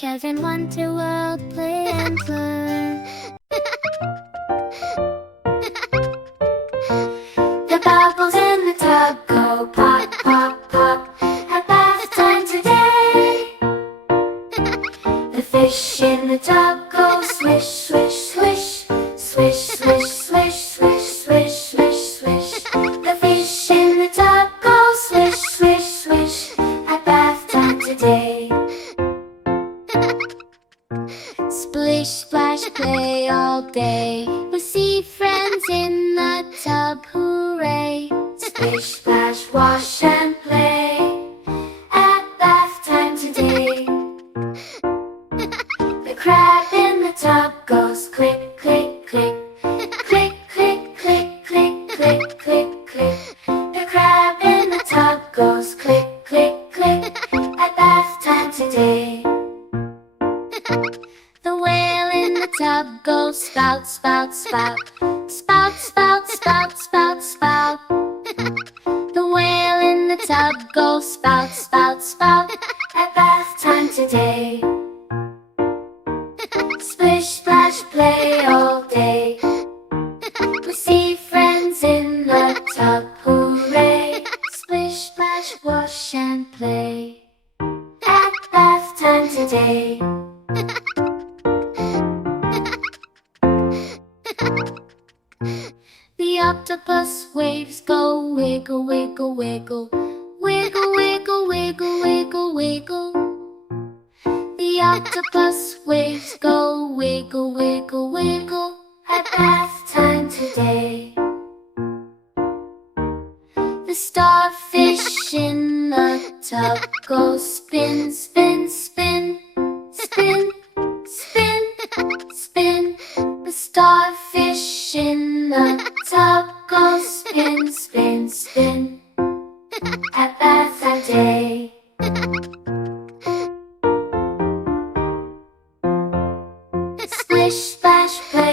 Kevin Wonder World, play and learn. The bubbles in the tub go pop, pop, pop. At bath time today. The fish in the tub go swish, swish, swish. Swish, swish, swish, swish, swish, swish, swish. The fish in the tub go swish, swish, swish. At bath time today. Splish, splash, play all day. We see friends in the tub, hooray! Splish, splash, wash and play. At bath time today. The crab in the tub goes click, click, click. Click, click, click, click, click, click, click. The crab in the tub goes click, click, click. At bath time today. The whale in the tub goes spout, spout, spout. Spout, spout, spout, spout, spout. The whale in the tub goes spout, spout, spout. At bath time today. Splish, splash, play all day. We see friends in the tub, hooray! Splish, splash, wash and play. At bath time today. The octopus waves go wiggle, wiggle, wiggle. Wiggle, wiggle, wiggle, wiggle, wiggle. The octopus waves go wiggle, wiggle, wiggle. At bath time today. The starfish in the tub go spin, spin, spin. Spin, spin, spin. The starfish in the tub go spin, spin, spin. At bath time day. Splish, splash, play